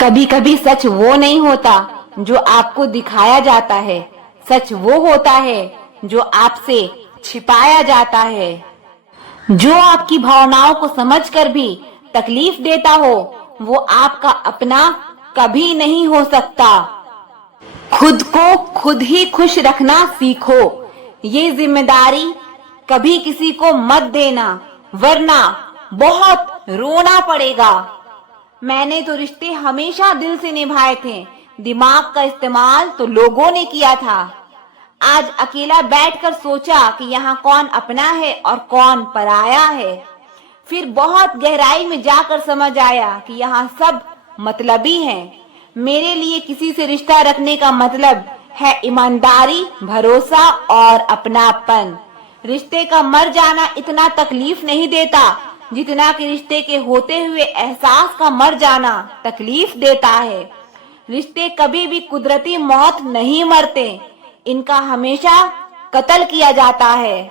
कभी कभी सच वो नहीं होता जो आपको दिखाया जाता है, सच वो होता है जो आपसे छिपाया जाता है। जो आपकी भावनाओं को समझकर भी तकलीफ देता हो, वो आपका अपना कभी नहीं हो सकता। खुद को खुद ही खुश रखना सीखो। ये जिम्मेदारी कभी किसी को मत देना, वरना बहुत रोना पड़ेगा। मैंने तो रिश्ते हमेशा दिल से निभाए थे, दिमाग का इस्तेमाल तो लोगों ने किया था। आज अकेला बैठकर सोचा कि यहाँ कौन अपना है और कौन पराया है। फिर बहुत गहराई में जाकर समझ आया कि यहाँ सब मतलबी हैं। मेरे लिए किसी से रिश्ता रखने का मतलब है ईमानदारी, भरोसा और अपनापन। रिश्ते का मर जाना इतना तकलीफ नहीं देता जितना कि रिश्ते के होते हुए एहसास का मर जाना तकलीफ देता है। रिश्ते कभी भी कुदरती मौत नहीं मरते, इनका हमेशा कत्ल किया जाता है।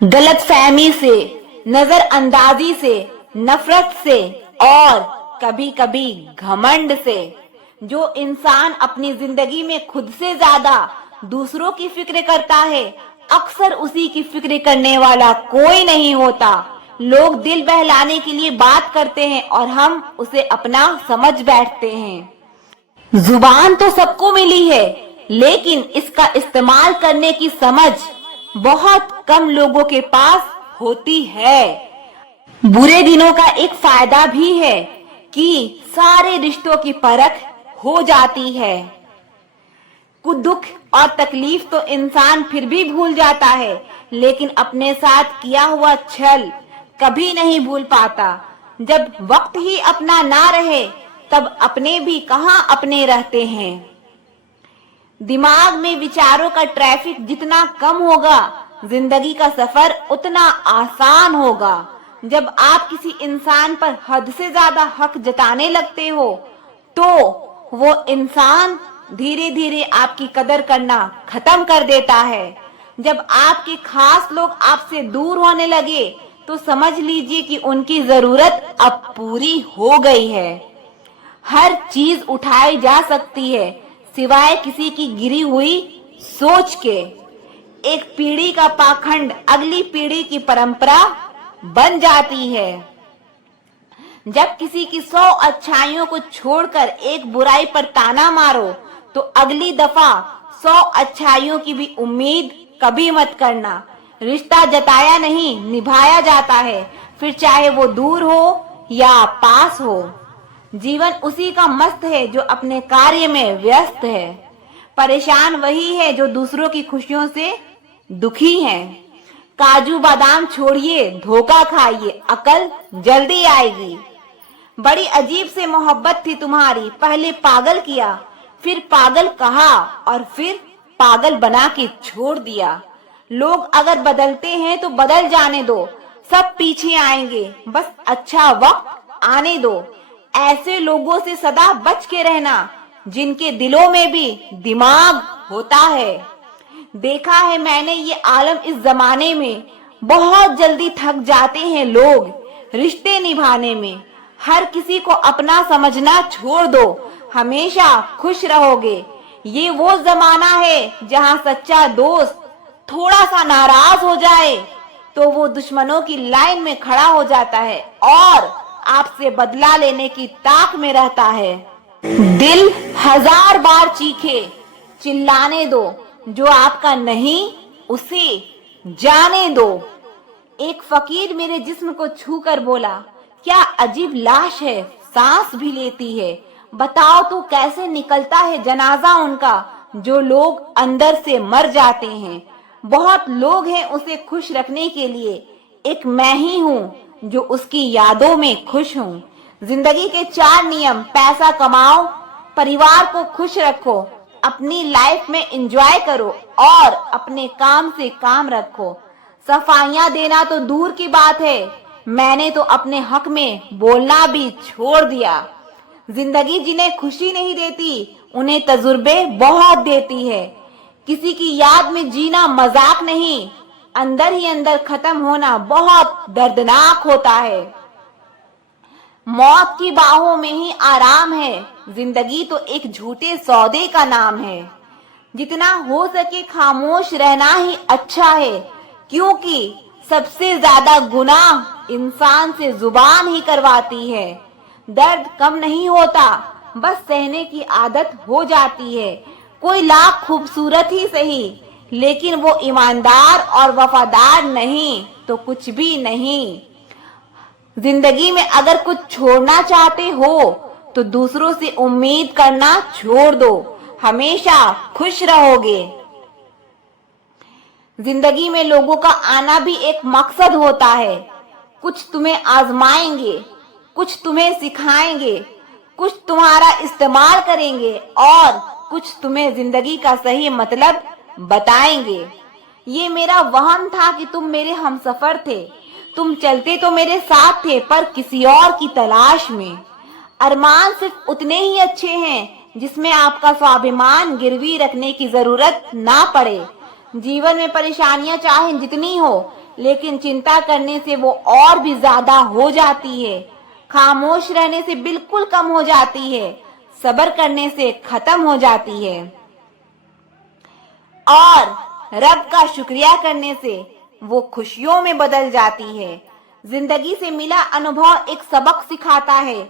गलतफहमी से, नजरअंदाजी से, नफरत से और कभी कभी घमंड से। जो इंसान अपनी जिंदगी में खुद से ज्यादा दूसरों की फिक्र करता है, अक्सर उसी की फिक्र करने वाला कोई नहीं होता। लोग दिल बहलाने के लिए बात करते हैं और हम उसे अपना समझ बैठते हैं। जुबान तो सबको मिली है, लेकिन इसका इस्तेमाल करने की समझ बहुत कम लोगों के पास होती है। बुरे दिनों का एक फायदा भी है कि सारे रिश्तों की परख हो जाती है। कुछ दुख और तकलीफ तो इंसान फिर भी भूल जाता है, लेकिन अपने साथ किया हुआ छल कभी नहीं भूल पाता। जब वक्त ही अपना ना रहे, तब अपने भी कहाँ अपने रहते हैं। दिमाग में विचारों का ट्रैफिक जितना कम होगा, जिंदगी का सफर उतना आसान होगा। जब आप किसी इंसान पर हद से ज्यादा हक जताने लगते हो, तो वो इंसान धीरे धीरे आपकी कदर करना खत्म कर देता है। जब आपके खास लोग आपसे दूर होने लगे, तो समझ लीजिए कि उनकी जरूरत अब पूरी हो गई है। हर चीज उठाई जा सकती है, सिवाय किसी की गिरी हुई सोच के। एक पीढ़ी का पाखंड अगली पीढ़ी की परंपरा बन जाती है। जब किसी की 100 अच्छाइयों को छोड़कर एक बुराई पर ताना मारो, तो अगली दफा 100 अच्छाइयों की भी उम्मीद कभी मत करना। रिश्ता जताया नहीं, निभाया जाता है, फिर चाहे वो दूर हो या पास हो। जीवन उसी का मस्त है जो अपने कार्य में व्यस्त है। परेशान वही है जो दूसरों की खुशियों से दुखी है। काजू बादाम छोड़िए, धोखा खाइए, अकल जल्दी आएगी। बड़ी अजीब से मोहब्बत थी तुम्हारी, पहले पागल किया, फिर पागल कहा और फिर पागल बना के छोड़ दिया। लोग अगर बदलते हैं तो बदल जाने दो, सब पीछे आएंगे, बस अच्छा वक्त आने दो। ऐसे लोगों से सदा बच के रहना जिनके दिलों में भी दिमाग होता है। देखा है मैंने ये आलम इस जमाने में, बहुत जल्दी थक जाते हैं लोग रिश्ते निभाने में। हर किसी को अपना समझना छोड़ दो, हमेशा खुश रहोगे। ये वो जमाना है जहां सच्चा दोस्त थोड़ा सा नाराज हो जाए तो वो दुश्मनों की लाइन में खड़ा हो जाता है और आपसे बदला लेने की ताक में रहता है। दिल 1000 बार चीखे, चिल्लाने दो, जो आपका नहीं उसे जाने दो। एक फकीर मेरे जिस्म को छूकर बोला, क्या अजीब लाश है, सांस भी लेती है। बताओ तो कैसे निकलता है जनाजा उनका, जो लोग अंदर से मर जाते हैं। बहुत लोग हैं उसे खुश रखने के लिए, एक मैं ही हूँ जो उसकी यादों में खुश हूँ। जिंदगी के 4 नियम: पैसा कमाओ, परिवार को खुश रखो, अपनी लाइफ में एंजॉय करो और अपने काम से काम रखो। सफाइयाँ देना तो दूर की बात है, मैंने तो अपने हक में बोलना भी छोड़ दिया। जिंदगी जिन्हें खुशी नहीं देती, उन्हें तजुर्बे बहुत देती है। किसी की याद में जीना मजाक नहीं, अंदर ही अंदर खत्म होना बहुत दर्दनाक होता है। मौत की बाहों में ही आराम है, जिंदगी तो एक झूठे सौदे का नाम है। जितना हो सके खामोश रहना ही अच्छा है, क्योंकि सबसे ज्यादा गुनाह इंसान से जुबान ही करवाती है। दर्द कम नहीं होता, बस सहने की आदत हो जाती है। कोई लाख खूबसूरत ही सही, लेकिन वो ईमानदार और वफादार नहीं तो कुछ भी नहीं। जिंदगी में अगर कुछ छोड़ना चाहते हो तो दूसरों से उम्मीद करना छोड़ दो, हमेशा खुश रहोगे। जिंदगी में लोगों का आना भी एक मकसद होता है। कुछ तुम्हें आजमाएंगे, कुछ तुम्हें सिखाएंगे, कुछ तुम्हारा इस्तेमाल करेंगे और कुछ तुम्हें जिंदगी का सही मतलब बताएंगे। ये मेरा वहम था कि तुम मेरे हमसफर थे। तुम चलते तो मेरे साथ थे, पर किसी और की तलाश में। अरमान सिर्फ उतने ही अच्छे हैं जिसमें आपका स्वाभिमान गिरवी रखने की जरूरत ना पड़े। जीवन में परेशानियां चाहे जितनी हो, लेकिन चिंता करने से वो और भी ज्यादा हो जाती है। खामोश रहने से बिल्कुल कम हो जाती है, सब्र करने से खत्म हो जाती है। और रब का शुक्रिया करने से वो खुशियों में बदल जाती है। जिंदगी से मिला अनुभव एक सबक सिखाता है।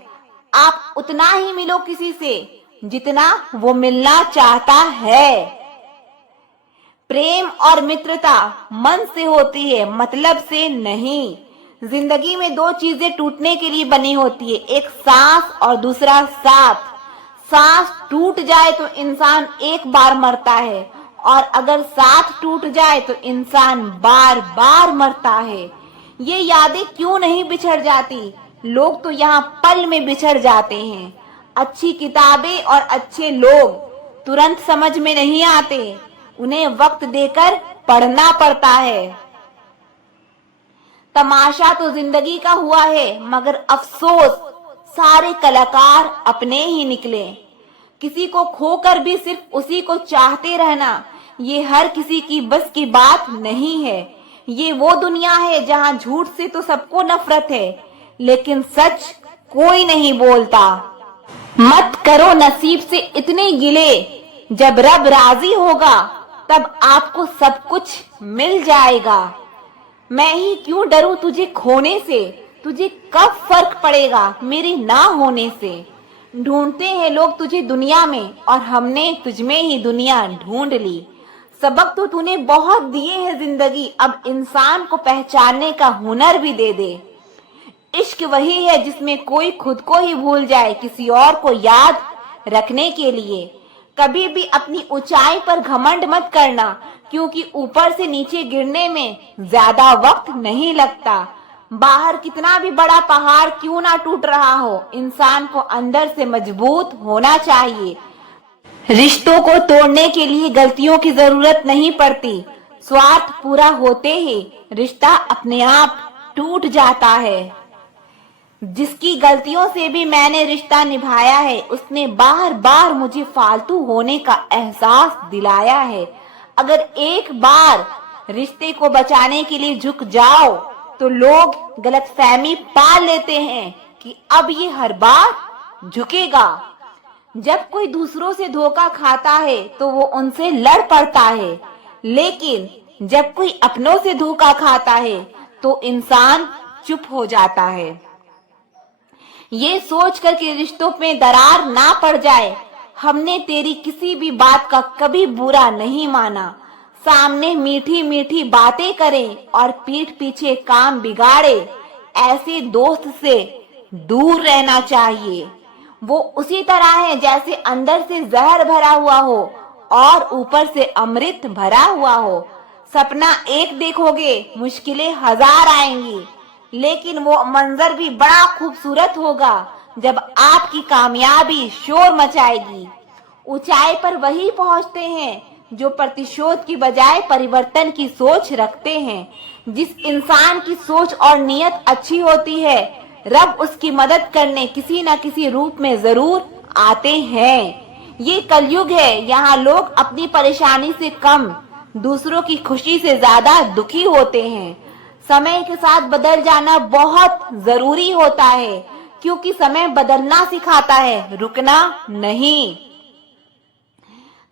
आप उतना ही मिलो किसी से जितना वो मिलना चाहता है। प्रेम और मित्रता मन से होती है, मतलब से नहीं। जिंदगी में दो चीजें टूटने के लिए बनी होती है, एक सांस और दूसरा साथ। सांस टूट जाए तो इंसान एक बार मरता है, और अगर साथ टूट जाए तो इंसान बार बार मरता है। ये यादें क्यों नहीं बिछड़ जाती? लोग तो यहाँ पल में बिछड़ जाते हैं। अच्छी किताबें और अच्छे लोग तुरंत समझ में नहीं आते, उन्हें वक्त देकर पढ़ना पड़ता है। तमाशा तो जिंदगी का हुआ है, मगर अफसोस सारे कलाकार अपने ही निकले। किसी को खोकर भी सिर्फ उसी को चाहते रहना, ये हर किसी की बस की बात नहीं है। ये वो दुनिया है जहाँ झूठ से तो सबको नफरत है, लेकिन सच कोई नहीं बोलता। मत करो नसीब से इतने गिले, जब रब राजी होगा तब आपको सब कुछ मिल जाएगा। मैं ही क्यों डरूं तुझे खोने से, तुझे कब फर्क पड़ेगा मेरे ना होने से। ढूंढते हैं लोग तुझे दुनिया में, और हमने तुझमें ही दुनिया ढूंढ ली। सबक तो तूने बहुत दिए हैं जिंदगी, अब इंसान को पहचानने का हुनर भी दे दे। इश्क वही है जिसमें कोई खुद को ही भूल जाए किसी और को याद रखने के लिए। कभी भी अपनी ऊंचाई पर घमंड मत करना, क्योंकि ऊपर से नीचे गिरने में ज्यादा वक्त नहीं लगता। बाहर कितना भी बड़ा पहाड़ क्यों ना टूट रहा हो, इंसान को अंदर से मजबूत होना चाहिए। रिश्तों को तोड़ने के लिए गलतियों की जरूरत नहीं पड़ती। स्वार्थ पूरा होते ही रिश्ता अपने आप टूट जाता है। जिसकी गलतियों से भी मैंने रिश्ता निभाया है, उसने बार बार मुझे फालतू होने का एहसास दिलाया है। अगर एक बार रिश्ते को बचाने के लिए झुक जाओ तो लोग गलतफहमी पाल लेते हैं कि अब ये हर बार झुकेगा। जब कोई दूसरों से धोखा खाता है तो वो उनसे लड़ पड़ता है, लेकिन जब कोई अपनों से धोखा खाता है तो इंसान चुप हो जाता है। ये सोचकर कि रिश्तों में दरार ना पड़ जाए, हमने तेरी किसी भी बात का कभी बुरा नहीं माना। सामने मीठी मीठी बातें करें और पीठ पीछे काम बिगाड़े, ऐसे दोस्त से दूर रहना चाहिए। वो उसी तरह है जैसे अंदर से जहर भरा हुआ हो और ऊपर से अमृत भरा हुआ हो। सपना एक देखोगे, मुश्किलें हजार आएंगी, लेकिन वो मंजर भी बड़ा खूबसूरत होगा जब आपकी कामयाबी शोर मचाएगी। ऊंचाई पर वही पहुंचते हैं जो प्रतिशोध की बजाय परिवर्तन की सोच रखते हैं। जिस इंसान की सोच और नीयत अच्छी होती है, रब उसकी मदद करने किसी न किसी रूप में जरूर आते हैं। ये कलयुग है, यहाँ लोग अपनी परेशानी से कम दूसरों की खुशी से ज्यादा दुखी होते हैं। समय के साथ बदल जाना बहुत जरूरी होता है, क्योंकि समय बदलना सिखाता है, रुकना नहीं।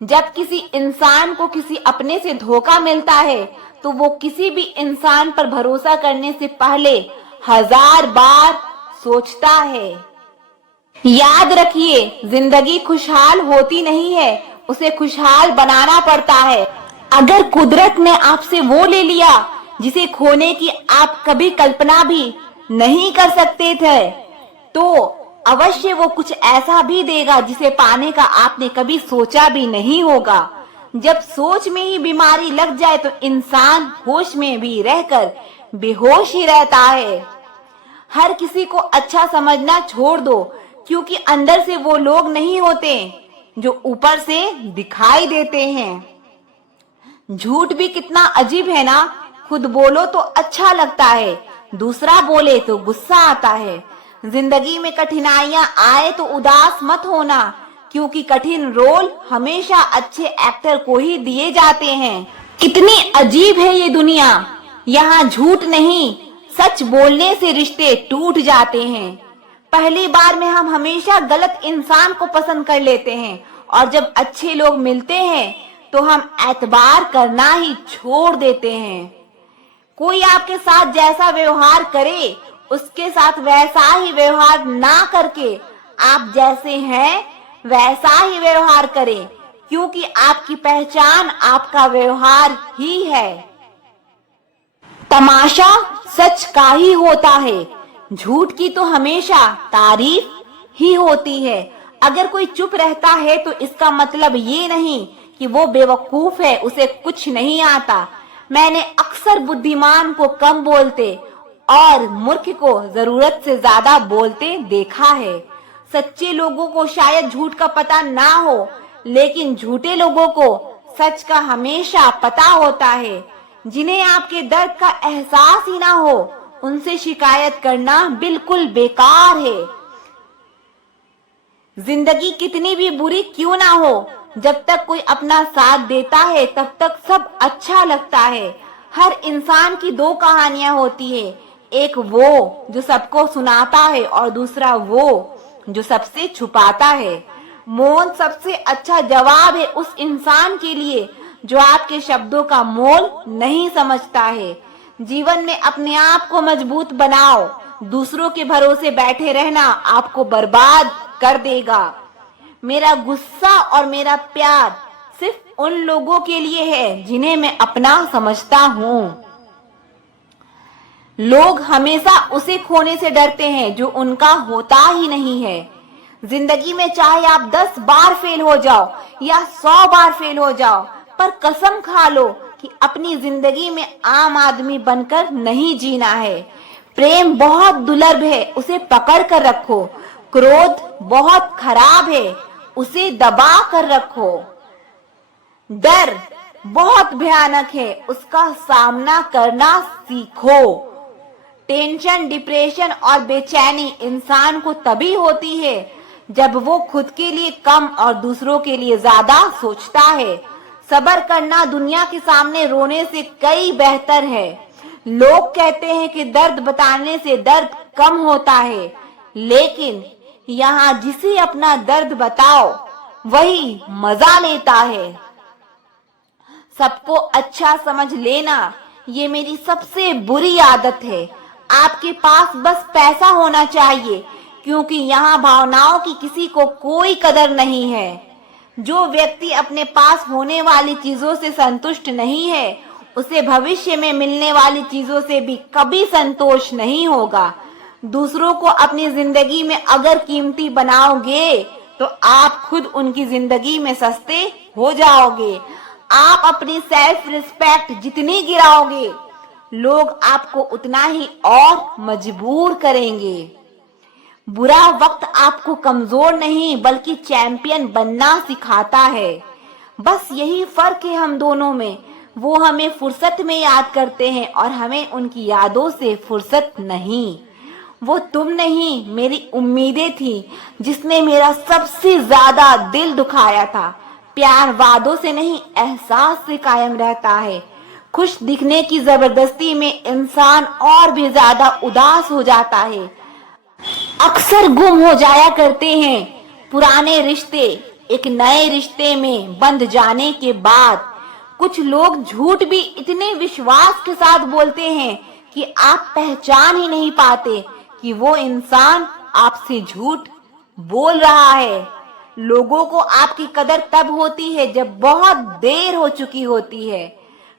जब किसी इंसान को किसी अपने से धोखा मिलता है तो वो किसी भी इंसान पर भरोसा करने से पहले 1000 बार सोचता है। याद रखिए, जिंदगी खुशहाल होती नहीं है, उसे खुशहाल बनाना पड़ता है। अगर कुदरत ने आपसे वो ले लिया जिसे खोने की आप कभी कल्पना भी नहीं कर सकते थे, तो अवश्य वो कुछ ऐसा भी देगा जिसे पाने का आपने कभी सोचा भी नहीं होगा। जब सोच में ही बीमारी लग जाए तो इंसान होश में भी रहकर बेहोश ही रहता है। हर किसी को अच्छा समझना छोड़ दो, क्योंकि अंदर से वो लोग नहीं होते जो ऊपर से दिखाई देते हैं। झूठ भी कितना अजीब है ना, खुद बोलो तो अच्छा लगता है, दूसरा बोले तो गुस्सा आता है। जिंदगी में कठिनाइयां आए तो उदास मत होना, क्योंकि कठिन रोल हमेशा अच्छे एक्टर को ही दिए जाते हैं। कितनी अजीब है ये दुनिया, यहाँ झूठ नहीं, सच बोलने से रिश्ते टूट जाते हैं। पहली बार में हम हमेशा गलत इंसान को पसंद कर लेते हैं, और जब अच्छे लोग मिलते हैं तो हम एतबार करना ही छोड़ देते हैं। कोई आपके साथ जैसा व्यवहार करे, उसके साथ वैसा ही व्यवहार ना करके आप जैसे हैं वैसा ही व्यवहार करें, क्योंकि आपकी पहचान आपका व्यवहार ही है। तमाशा सच का ही होता है, झूठ की तो हमेशा तारीफ ही होती है। अगर कोई चुप रहता है तो इसका मतलब ये नहीं कि वो बेवकूफ है, उसे कुछ नहीं आता। मैंने अक्सर बुद्धिमान को कम बोलते और मूर्ख को जरूरत से ज्यादा बोलते देखा है। सच्चे लोगों को शायद झूठ का पता ना हो, लेकिन झूठे लोगों को सच का हमेशा पता होता है। जिन्हें आपके दर्द का एहसास ही ना हो, उनसे शिकायत करना बिल्कुल बेकार है। जिंदगी कितनी भी बुरी क्यों ना हो, जब तक कोई अपना साथ देता है तब तक सब अच्छा लगता है। हर इंसान की दो कहानियां होती है, एक वो जो सबको सुनाता है और दूसरा वो जो सबसे छुपाता है। मौन सबसे अच्छा जवाब है उस इंसान के लिए जो आपके शब्दों का मोल नहीं समझता है। जीवन में अपने आप को मजबूत बनाओ, दूसरों के भरोसे बैठे रहना आपको बर्बाद कर देगा। मेरा गुस्सा और मेरा प्यार सिर्फ उन लोगों के लिए है जिन्हें मैं अपना समझता हूँ। लोग हमेशा उसे खोने से डरते हैं जो उनका होता ही नहीं है। जिंदगी में चाहे आप 10 बार फेल हो जाओ या 100 बार फेल हो जाओ, पर कसम खा लो कि अपनी जिंदगी में आम आदमी बनकर नहीं जीना है। प्रेम बहुत दुर्लभ है, उसे पकड़ कर रखो। क्रोध बहुत खराब है, उसे दबा कर रखो। डर बहुत भयानक है, उसका सामना करना सीखो। टेंशन, डिप्रेशन और बेचैनी इंसान को तभी होती है जब वो खुद के लिए कम और दूसरों के लिए ज्यादा सोचता है। सब्र करना दुनिया के सामने रोने से कई बेहतर है। लोग कहते हैं कि दर्द बताने से दर्द कम होता है, लेकिन यहाँ जिसे अपना दर्द बताओ वही मजा लेता है। सबको अच्छा समझ लेना ये मेरी सबसे बुरी आदत है। आपके पास बस पैसा होना चाहिए, क्योंकि यहाँ भावनाओं की किसी को कोई कदर नहीं है। जो व्यक्ति अपने पास होने वाली चीजों से संतुष्ट नहीं है, उसे भविष्य में मिलने वाली चीजों से भी कभी संतोष नहीं होगा। दूसरों को अपनी जिंदगी में अगर कीमती बनाओगे तो आप खुद उनकी जिंदगी में सस्ते हो जाओगे। आप अपनी सेल्फ रिस्पेक्ट जितनी गिराओगे, लोग आपको उतना ही और मजबूर करेंगे। बुरा वक्त आपको कमजोर नहीं बल्कि चैंपियन बनना सिखाता है। बस यही फर्क है हम दोनों में। वो हमें फुर्सत में याद करते हैं और हमें उनकी यादों से फुर्सत नहीं। वो तुम नहीं, मेरी उम्मीदें थी जिसने मेरा सबसे ज्यादा दिल दुखाया था। प्यार वादों से नहीं, एहसास से कायम रहता है। खुश दिखने की जबरदस्ती में इंसान और भी ज्यादा उदास हो जाता है। अक्सर गुम हो जाया करते हैं पुराने रिश्ते एक नए रिश्ते में बंध जाने के बाद। कुछ लोग झूठ भी इतने विश्वास के साथ बोलते हैं कि आप पहचान ही नहीं पाते कि वो इंसान आपसे झूठ बोल रहा है। लोगों को आपकी कदर तब होती है जब बहुत देर हो चुकी होती है।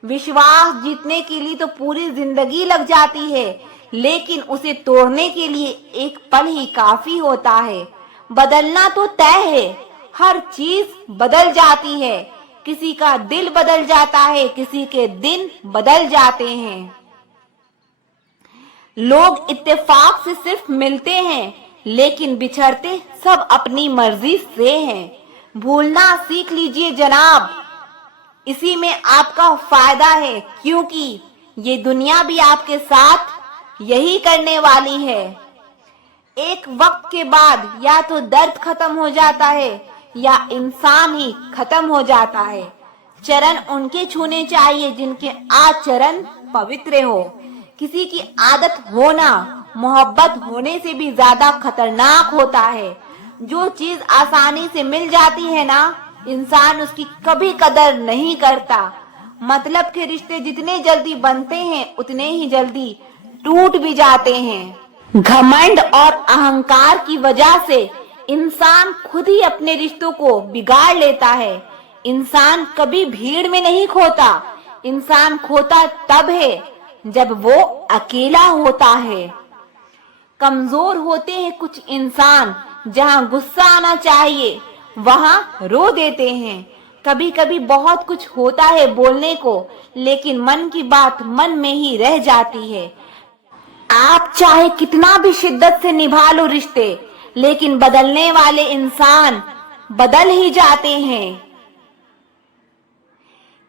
विश्वास जीतने के लिए तो पूरी जिंदगी लग जाती है, लेकिन उसे तोड़ने के लिए एक पल ही काफी होता है। बदलना तो तय है, हर चीज बदल जाती है। किसी का दिल बदल जाता है, किसी के दिन बदल जाते हैं। लोग इत्तेफाक से सिर्फ मिलते हैं, लेकिन बिछड़ते सब अपनी मर्जी से हैं। भूलना सीख लीजिए जनाब, इसी में आपका फायदा है, क्योंकि ये दुनिया भी आपके साथ यही करने वाली है। एक वक्त के बाद या तो दर्द खत्म हो जाता है या इंसान ही खत्म हो जाता है। चरण उनके छूने चाहिए जिनके आचरण पवित्र हो। किसी की आदत होना मोहब्बत होने से भी ज्यादा खतरनाक होता है। जो चीज आसानी से मिल जाती है ना, इंसान उसकी कभी कदर नहीं करता। मतलब के रिश्ते जितने जल्दी बनते हैं उतने ही जल्दी टूट भी जाते हैं। घमंड और अहंकार की वजह से इंसान खुद ही अपने रिश्तों को बिगाड़ लेता है। इंसान कभी भीड़ में नहीं खोता, इंसान खोता तब है जब वो अकेला होता है। कमजोर होते हैं कुछ इंसान, जहां गुस्सा आना चाहिए वहां रो देते हैं। कभी कभी बहुत कुछ होता है बोलने को, लेकिन मन की बात मन में ही रह जाती है। आप चाहे कितना भी शिद्दत से निभा लो रिश्ते, लेकिन बदलने वाले इंसान बदल ही जाते हैं।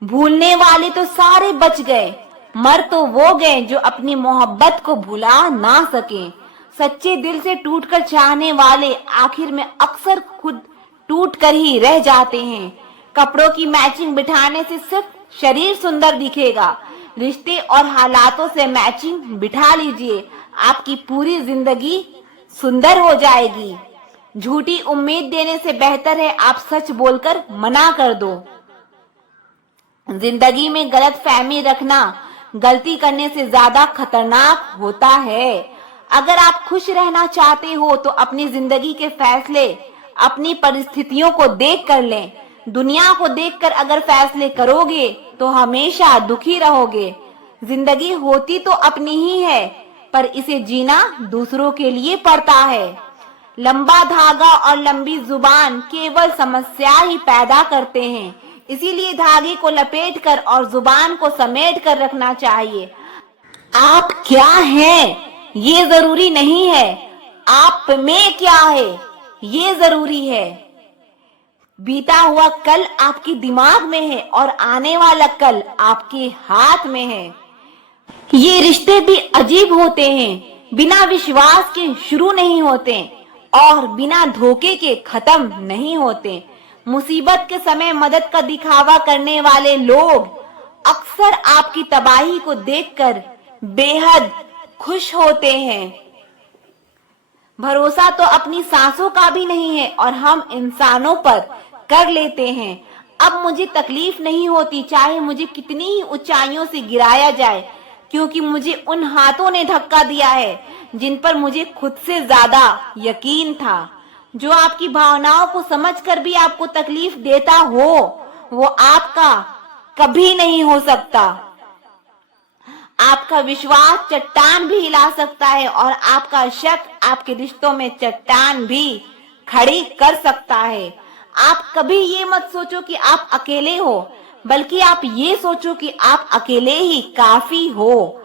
भूलने वाले तो सारे बच गए, मर तो वो गए जो अपनी मोहब्बत को भुला ना सके। सच्चे दिल से टूटकर चाहने वाले आखिर में अक्सर खुद टूट कर ही रह जाते हैं। कपड़ों की मैचिंग बिठाने से सिर्फ शरीर सुंदर दिखेगा, रिश्ते और हालातों से मैचिंग बिठा लीजिए, आपकी पूरी जिंदगी सुंदर हो जाएगी। झूठी उम्मीद देने से बेहतर है आप सच बोलकर मना कर दो। जिंदगी में गलत फहमी रखना गलती करने से ज्यादा खतरनाक होता है। अगर आप खुश रहना चाहते हो तो अपनी जिंदगी के फैसले अपनी परिस्थितियों को देख कर लें। दुनिया को देखकर अगर फैसले करोगे तो हमेशा दुखी रहोगे। जिंदगी होती तो अपनी ही है, पर इसे जीना दूसरों के लिए पड़ता है। लंबा धागा और लंबी जुबान केवल समस्या ही पैदा करते हैं, इसीलिए धागे को लपेट कर और जुबान को समेट कर रखना चाहिए। आप क्या हैं ये जरूरी नहीं है, आप में क्या है ये जरूरी है। बीता हुआ कल आपके दिमाग में है और आने वाला कल आपके हाथ में है। ये रिश्ते भी अजीब होते हैं, बिना विश्वास के शुरू नहीं होते और बिना धोखे के खत्म नहीं होते। मुसीबत के समय मदद का दिखावा करने वाले लोग अक्सर आपकी तबाही को देखकर बेहद खुश होते हैं। भरोसा तो अपनी सांसों का भी नहीं है और हम इंसानों पर कर लेते हैं। अब मुझे तकलीफ नहीं होती, चाहे मुझे कितनी ही ऊंचाइयों से गिराया जाए, क्योंकि मुझे उन हाथों ने धक्का दिया है जिन पर मुझे खुद से ज्यादा यकीन था। जो आपकी भावनाओं को समझकर भी आपको तकलीफ देता हो, वो आपका कभी नहीं हो सकता। आपका विश्वास चट्टान भी हिला सकता है और आपका शक आपके रिश्तों में चट्टान भी खड़ी कर सकता है। आप कभी ये मत सोचो कि आप अकेले हो, बल्कि आप ये सोचो कि आप अकेले ही काफी हो।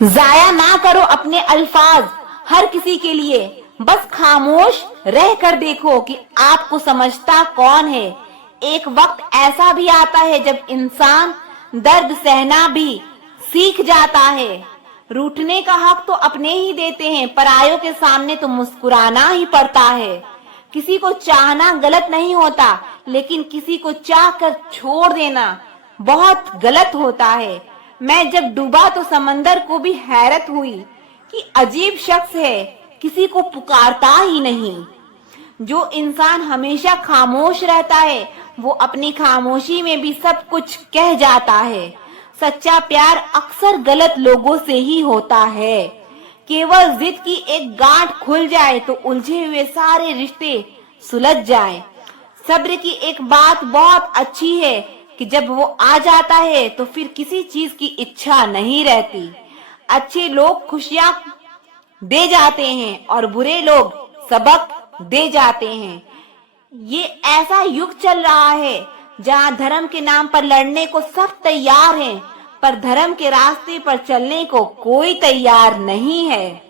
जाया ना करो अपने अल्फाज हर किसी के लिए, बस खामोश रह कर देखो कि आपको समझता कौन है। एक वक्त ऐसा भी आता है जब इंसान दर्द सहना भी सीख जाता है। रूठने का हक तो अपने ही देते हैं, परायों के सामने तो मुस्कुराना ही पड़ता है। किसी को चाहना गलत नहीं होता, लेकिन किसी को चाह कर छोड़ देना बहुत गलत होता है। मैं जब डूबा तो समंदर को भी हैरत हुई कि अजीब शख्स है, किसी को पुकारता ही नहीं। जो इंसान हमेशा खामोश रहता है वो अपनी खामोशी में भी सब कुछ कह जाता है। सच्चा प्यार अक्सर गलत लोगों से ही होता है। केवल जिद की एक गांठ खुल जाए तो उलझे हुए सारे रिश्ते सुलझ जाएं। सब्र की एक बात बहुत अच्छी है कि जब वो आ जाता है तो फिर किसी चीज की इच्छा नहीं रहती। अच्छे लोग खुशियां दे जाते हैं और बुरे लोग सबक दे जाते हैं। ये ऐसा युग चल रहा है जहां धर्म के नाम पर लड़ने को सब तैयार हैं, पर धर्म के रास्ते पर चलने को कोई तैयार नहीं है।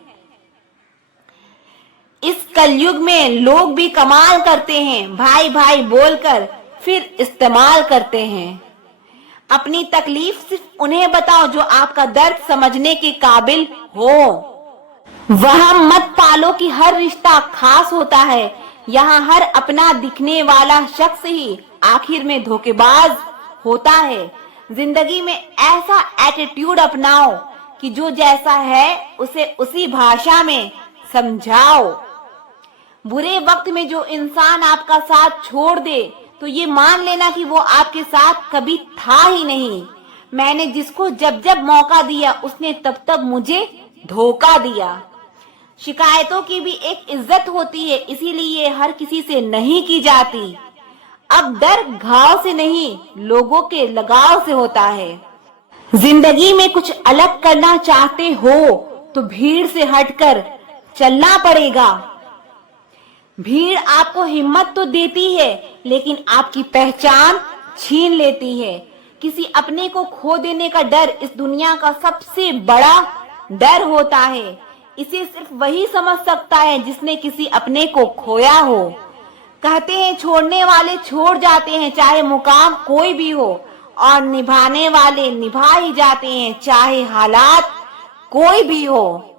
इस कलयुग में लोग भी कमाल करते हैं, भाई भाई बोलकर फिर इस्तेमाल करते हैं। अपनी तकलीफ सिर्फ उन्हें बताओ जो आपका दर्द समझने के काबिल हो। वह मत पालो कि हर रिश्ता खास होता है। यहाँ हर अपना दिखने वाला शख्स ही आखिर में धोखेबाज होता है। जिंदगी में ऐसा एटीट्यूड अपनाओ कि जो जैसा है उसे उसी भाषा में समझाओ। बुरे वक्त में जो इंसान आपका साथ छोड़ दे तो ये मान लेना कि वो आपके साथ कभी था ही नहीं। मैंने जिसको जब जब मौका दिया उसने तब तब मुझे धोखा दिया। शिकायतों की भी एक इज्जत होती है, इसीलिए हर किसी से नहीं की जाती। अब डर घाव से नहीं लोगों के लगाव से होता है। जिंदगी में कुछ अलग करना चाहते हो तो भीड़ से हटकर चलना पड़ेगा। भीड़ आपको हिम्मत तो देती है लेकिन आपकी पहचान छीन लेती है। किसी अपने को खो देने का डर इस दुनिया का सबसे बड़ा डर होता है। इसे सिर्फ वही समझ सकता है जिसने किसी अपने को खोया हो। कहते हैं छोड़ने वाले छोड़ जाते हैं चाहे मुकाम कोई भी हो, और निभाने वाले निभा ही जाते हैं चाहे हालात कोई भी हो।